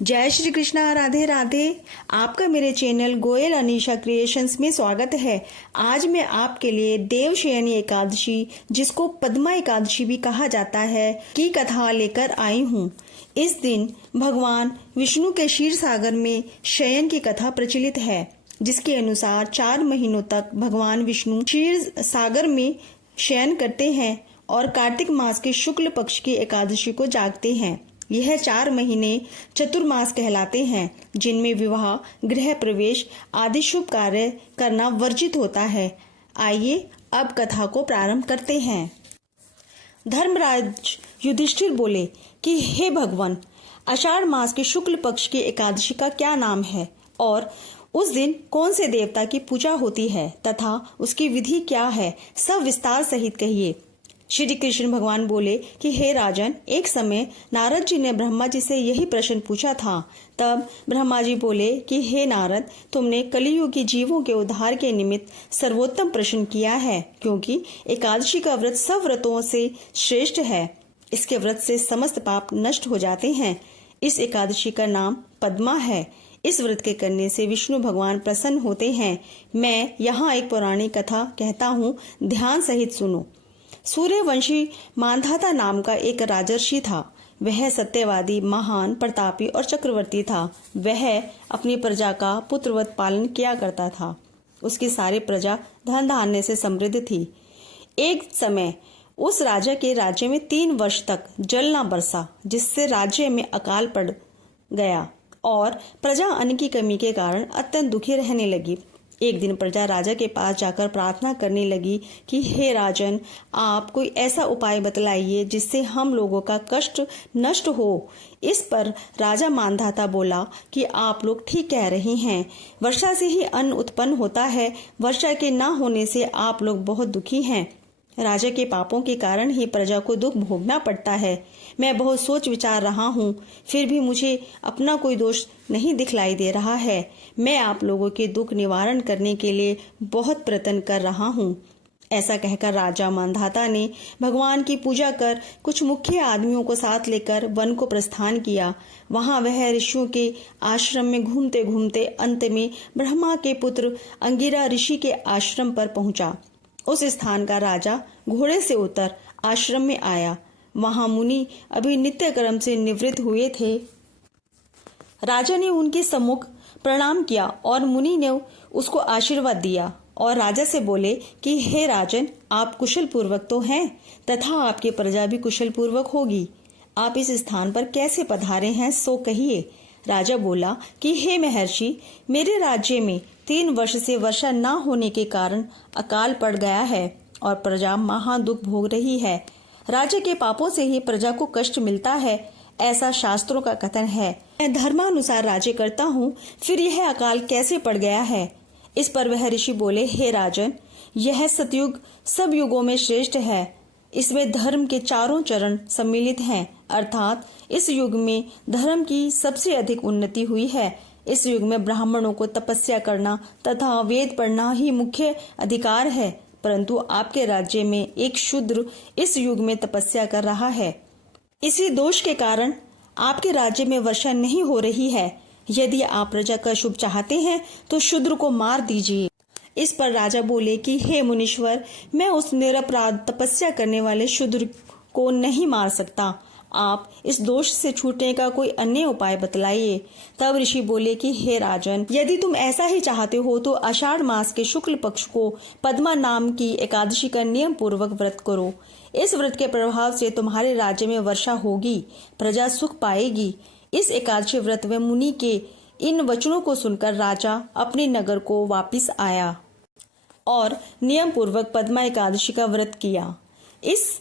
जय श्री कृष्णा, राधे राधे। आपका मेरे चैनल गोयल अनीशा क्रिएशंस में स्वागत है। आज मैं आपके लिए देवशयनी एकादशी, जिसको पद्मा एकादशी भी कहा जाता है, की कथा लेकर आई हूँ। इस दिन भगवान विष्णु के क्षीर सागर में शयन की कथा प्रचलित है, जिसके अनुसार 4 महीनों तक भगवान विष्णु क्षीर सागर में शयन करते हैं और कार्तिक मास के शुक्ल पक्ष की एकादशी को जागते हैं। यह 4 महीने चतुर्मास कहलाते हैं, जिनमें विवाह, गृह प्रवेश आदि शुभ कार्य करना वर्जित होता है। आइए अब कथा को प्रारंभ करते हैं। धर्मराज युधिष्ठिर बोले कि हे भगवान, आषाढ़ मास के शुक्ल पक्ष की एकादशी का क्या नाम है और उस दिन कौन से देवता की पूजा होती है तथा उसकी विधि क्या है, सब विस्तार सहित कहिए। श्री कृष्ण भगवान बोले कि हे राजन, एक समय नारद जी ने ब्रह्मा जी से यही प्रश्न पूछा था। तब ब्रह्मा जी बोले कि हे नारद, तुमने कलियुगी जीवों के उद्धार के निमित्त सर्वोत्तम प्रश्न किया है, क्योंकि एकादशी का व्रत सब व्रतों से श्रेष्ठ है। इसके व्रत से समस्त पाप नष्ट हो जाते हैं। इस एकादशी का नाम पद्मा है। इस व्रत के करने से विष्णु भगवान प्रसन्न होते हैं। मैं यहाँ एक पौराणिक कथा कहता हूँ, ध्यान सहित सुनो। सूर्यवंशी मांधाता नाम का एक राजर्षि था। वह सत्यवादी, महान, प्रतापी और चक्रवर्ती था। वह अपनी प्रजा का पुत्रवत पालन किया करता था। उसकी सारी प्रजा धन धान्य से समृद्ध थी। एक समय उस राजा के राज्य में 3 वर्ष तक जल न बरसा, जिससे राज्य में अकाल पड़ गया और प्रजा अन्न की कमी के कारण अत्यंत दुखी रहने लगी। एक दिन प्रजा राजा के पास जाकर प्रार्थना करने लगी कि हे राजन, आप कोई ऐसा उपाय बतलाइए जिससे हम लोगों का कष्ट नष्ट हो। इस पर राजा मांधाता बोला कि आप लोग ठीक कह रहे हैं। वर्षा से ही अन्न उत्पन्न होता है। वर्षा के न होने से आप लोग बहुत दुखी हैं। राजा के पापों के कारण ही प्रजा को दुख भोगना पड़ता है। मैं बहुत सोच विचार रहा हूँ, फिर भी मुझे अपना कोई दोष नहीं दिखलाई दे रहा है। मैं आप लोगों के दुख निवारण करने के लिए बहुत प्रयत्न कर रहा हूँ। ऐसा कहकर राजा मांधाता ने भगवान की पूजा कर कुछ मुख्य आदमियों को साथ लेकर वन को प्रस्थान किया। वहां वह ऋषियों के आश्रम में घूमते घूमते अंत में ब्रह्मा के पुत्र अंगिरा ऋषि के आश्रम पर पहुंचा। उस स्थान का राजा घोड़े से उतर आश्रम में आया। वहां मुनि अभी नित्य कर्म से निवृत्त हुए थे। राजा ने उनके सम्मुख प्रणाम किया और मुनि ने उसको आशीर्वाद दिया और राजा से बोले कि हे राजन, आप कुशल पूर्वक तो हैं तथा आपकी प्रजा भी कुशल पूर्वक होगी। आप इस स्थान पर कैसे पधारे हैं, सो कहिए। राजा बोला कि हे महर्षि, मेरे राज्य में 3 वर्ष से वर्षा न होने के कारण अकाल पड़ गया है और प्रजा महान दुख भोग रही है। राजा के पापों से ही प्रजा को कष्ट मिलता है, ऐसा शास्त्रों का कथन है। मैं धर्मानुसार राज्य करता हूँ, फिर यह अकाल कैसे पड़ गया है। इस पर वह ऋषि बोले, हे राजन, यह सतयुग सब युगों में श्रेष्ठ है। इसमें धर्म के 4 चरण सम्मिलित हैं, अर्थात इस युग में धर्म की सबसे अधिक उन्नति हुई है। इस युग में ब्राह्मणों को तपस्या करना तथा वेद पढ़ना ही मुख्य अधिकार है, परंतु आपके राज्य में एक शूद्र इस युग में तपस्या कर रहा है। इसी दोष के कारण आपके राज्य में वर्षा नहीं हो रही है। यदि आप प्रजा का शुभ चाहते हैं तो शूद्र को मार दीजिए। इस पर राजा बोले कि हे मुनीश्वर, मैं उस निरपराध तपस्या करने वाले शूद्र को नहीं मार सकता। आप इस दोष से छूटने का कोई अन्य उपाय बतलाइए। तब ऋषि बोले कि हे राजन, यदि तुम ऐसा ही चाहते हो तो आषाढ़ मास के शुक्ल पक्ष को पद्मा नाम की एकादशी का नियम पूर्वक व्रत करो। इस व्रत के प्रभाव से तुम्हारे राज्य में वर्षा होगी, प्रजा सुख पाएगी। इस एकादशी व्रत व मुनि के इन वचनों को सुनकर राजा अपने नगर को वापिस आया और नियम पूर्वक पद्मा एकादशी का व्रत किया। इस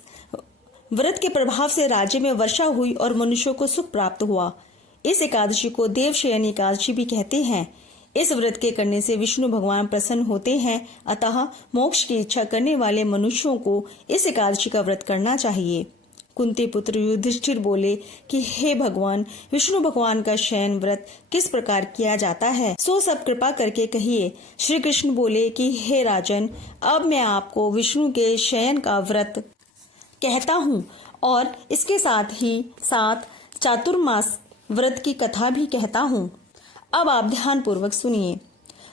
व्रत के प्रभाव से राज्य में वर्षा हुई और मनुष्यों को सुख प्राप्त हुआ। इस एकादशी को देवशयनी एकादशी भी कहते हैं। इस व्रत के करने से विष्णु भगवान प्रसन्न होते हैं, अतः मोक्ष की इच्छा करने वाले मनुष्यों को इस एकादशी का व्रत करना चाहिए। कुंती पुत्र युधिष्ठिर बोले कि हे भगवान, विष्णु भगवान का शयन व्रत किस प्रकार किया जाता है, सो सब कृपा करके कहिए। श्री कृष्ण बोले कि हे राजन, अब मैं आपको विष्णु के शयन का व्रत कहता हूँ और इसके साथ ही साथ चातुर्मास व्रत की कथा भी कहता हूँ। अब आप ध्यान पूर्वक सुनिए।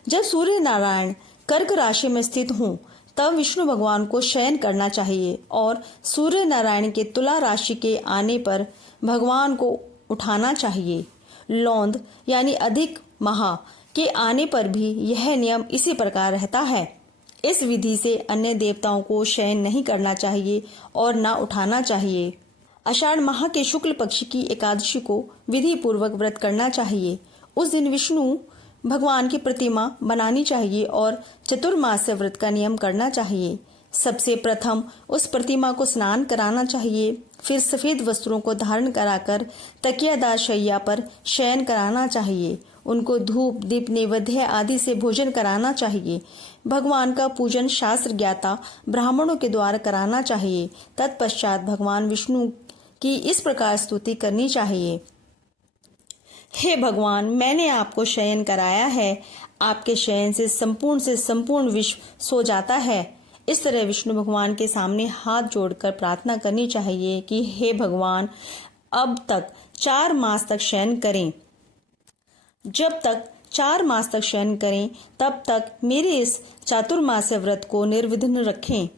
जब सूर्य नारायण कर्क राशि में स्थित हों, तब विष्णु भगवान को शयन करना चाहिए और सूर्य नारायण के तुला राशि के आने पर भगवान को उठाना चाहिए। लौंद यानी अधिक महा के आने पर भी यह नियम इसी प्रकार रहता है। इस विधि से अन्य देवताओं को शयन नहीं करना चाहिए और न उठाना चाहिए। आषाढ़ माह के शुक्ल पक्ष की एकादशी को विधि पूर्वक व्रत करना चाहिए। उस दिन विष्णु भगवान की प्रतिमा बनानी चाहिए और चतुर्मास्य व्रत का नियम करना चाहिए। सबसे प्रथम उस प्रतिमा को स्नान कराना चाहिए, फिर सफेद वस्त्रों को धारण कराकर तकियादार शैया पर शयन कराना चाहिए। उनको धूप दीप नैवेद्य आदि से भोजन कराना चाहिए। भगवान का पूजन शास्त्र ज्ञाता ब्राह्मणों के द्वारा कराना चाहिए। तत्पश्चात भगवान विष्णु की इस प्रकार स्तुति करनी चाहिए। हे भगवान, मैंने आपको शयन कराया है। आपके शयन से संपूर्ण विश्व सो जाता है। इस तरह विष्णु भगवान के सामने हाथ जोड़कर प्रार्थना करनी चाहिए कि हे भगवान, अब तक 4 मास तक शयन करें। जब तक 4 मास तक शयन करें, तब तक मेरे इस चातुर्मास्य व्रत को निर्विघ्न रखें।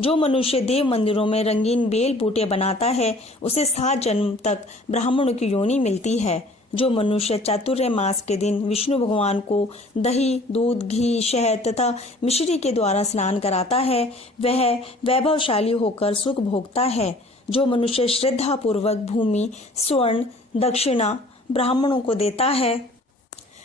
जो मनुष्य देव मंदिरों में रंगीन बेल बूटे बनाता है, उसे 7 जन्म तक ब्राह्मणों की योनि मिलती है। जो मनुष्य चातुर्य मास के दिन विष्णु भगवान को दही, दूध, घी, शहद तथा मिश्री के द्वारा स्नान कराता है, वह वैभवशाली होकर सुख भोगता है। जो मनुष्य श्रद्धा पूर्वक भूमि, स्वर्ण, दक्षिणा ब्राह्मणों को देता है,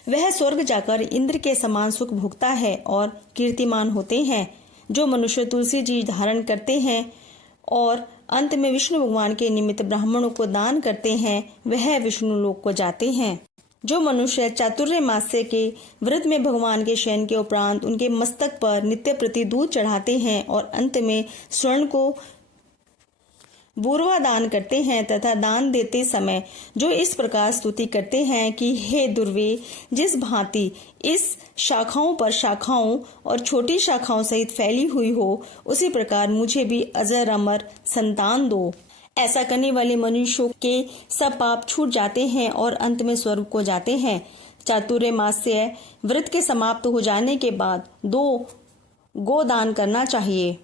वह स्वर्ग जाकर इंद्र के समान सुख भोगता है और कीर्तिमान होते हैं। जो मनुष्य तुलसी जी धारण करते हैं और अंत में विष्णु भगवान के निमित्त ब्राह्मणों को दान करते हैं, वह विष्णु लोक को जाते हैं। जो मनुष्य चातुर्य मास्य के व्रत में भगवान के शयन के उपरांत उनके मस्तक पर नित्य प्रति दूध चढ़ाते हैं और अंत में स्वर्ण को बूरवा दान करते हैं तथा दान देते समय जो इस प्रकार स्तुति करते हैं कि हे दुर्वे, जिस भांति इस शाखाओं पर शाखाओं और छोटी शाखाओं सहित फैली हुई हो, उसी प्रकार मुझे भी अजर अमर संतान दो। ऐसा करने वाले मनुष्यों के सब पाप छूट जाते हैं और अंत में स्वर्ग को जाते हैं। चातुर्य मास्य व्रत के समाप्त हो जाने के बाद 2 गोदान करना चाहिए।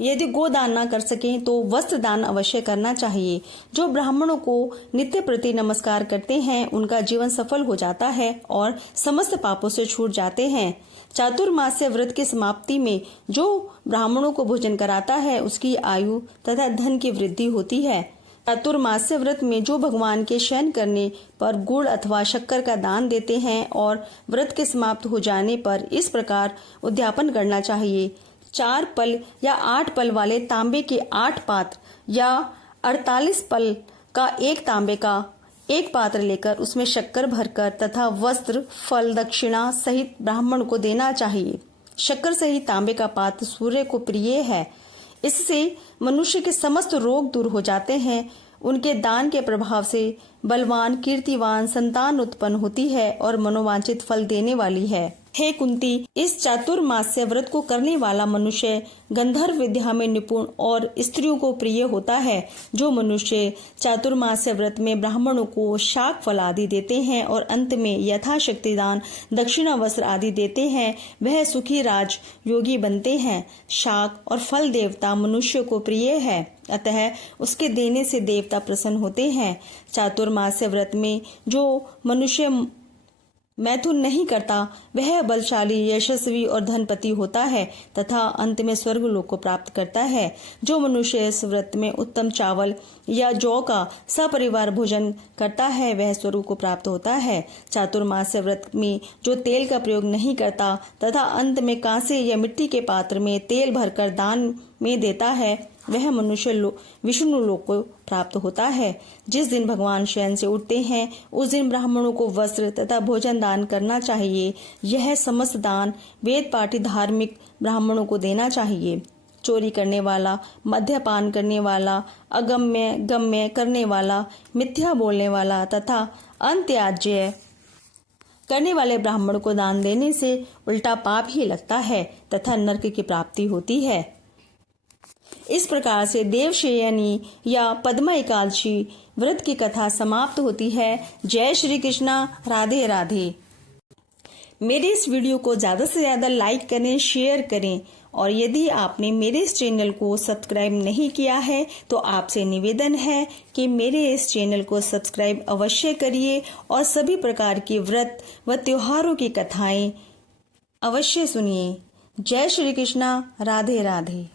यदि गोदान न कर सकें तो वस्त्र दान अवश्य करना चाहिए। जो ब्राह्मणों को नित्य प्रति नमस्कार करते हैं, उनका जीवन सफल हो जाता है और समस्त पापों से छूट जाते हैं। चातुर्मास्य व्रत की समाप्ति में जो ब्राह्मणों को भोजन कराता है, उसकी आयु तथा धन की वृद्धि होती है। चातुर्मास्य व्रत में जो भगवान के शयन करने पर गुड़ अथवा शक्कर का दान देते हैं और व्रत के समाप्त हो जाने पर इस प्रकार उद्यापन करना चाहिए। 4 पल या 8 पल वाले तांबे के 8 पात्र या 48 पल का एक तांबे का एक पात्र लेकर उसमें शक्कर भरकर तथा वस्त्र, फल, दक्षिणा सहित ब्राह्मण को देना चाहिए। शक्कर सहित तांबे का पात्र सूर्य को प्रिय है। इससे मनुष्य के समस्त रोग दूर हो जाते हैं। उनके दान के प्रभाव से बलवान, कीर्तिवान संतान उत्पन्न होती है और मनोवांछित फल देने वाली है। हे कुंती, इस चातुर्मास्य व्रत को करने वाला मनुष्य गंधर्व विद्या में निपुण और स्त्रियों को प्रिय होता है। जो मनुष्य चातुर्मास्य व्रत में ब्राह्मणों को शाक फल आदि देते हैं और अंत में यथाशक्ति दान, दक्षिणा, वस्त्र आदि देते हैं, वह सुखी राज योगी बनते हैं। शाक और फल देवता मनुष्य को प्रिय है, अतः उसके देने से देवता प्रसन्न होते हैं। चातुर्मास्य व्रत में जो मनुष्य मैथुन नहीं करता, वह बलशाली, यशस्वी और धनपति होता है तथा अंत में स्वर्ग लोक को प्राप्त करता है। जो मनुष्य इस व्रत में उत्तम चावल या जौ का सपरिवार भोजन करता है, वह स्वर्ग को प्राप्त होता है। चातुर्मास्य व्रत में जो तेल का प्रयोग नहीं करता तथा अंत में कांसे या मिट्टी के पात्र में तेल भरकर दान में देता है, वह मनुष्य विष्णु लोक को प्राप्त होता है। जिस दिन भगवान शयन से उठते हैं, उस दिन ब्राह्मणों को वस्त्र तथा भोजन दान करना चाहिए। यह समस्त दान वेद पाठी धार्मिक ब्राह्मणों को देना चाहिए। चोरी करने वाला, मद्यपान करने वाला, अगम्य गम्य करने वाला, मिथ्या बोलने वाला तथा अंत्याज्य करने वाले ब्राह्मण को दान देने से उल्टा पाप ही लगता है तथा नरक की प्राप्ति होती है। इस प्रकार से देवशयनी या पद्मा एकादशी व्रत की कथा समाप्त होती है। जय श्री कृष्णा, राधे राधे। मेरे इस वीडियो को ज़्यादा से ज़्यादा लाइक करें, शेयर करें और यदि आपने मेरे इस चैनल को सब्सक्राइब नहीं किया है तो आपसे निवेदन है कि मेरे इस चैनल को सब्सक्राइब अवश्य करिए और सभी प्रकार के व्रत व त्योहारों की कथाएं अवश्य सुनिए। जय श्री कृष्णा, राधे राधे।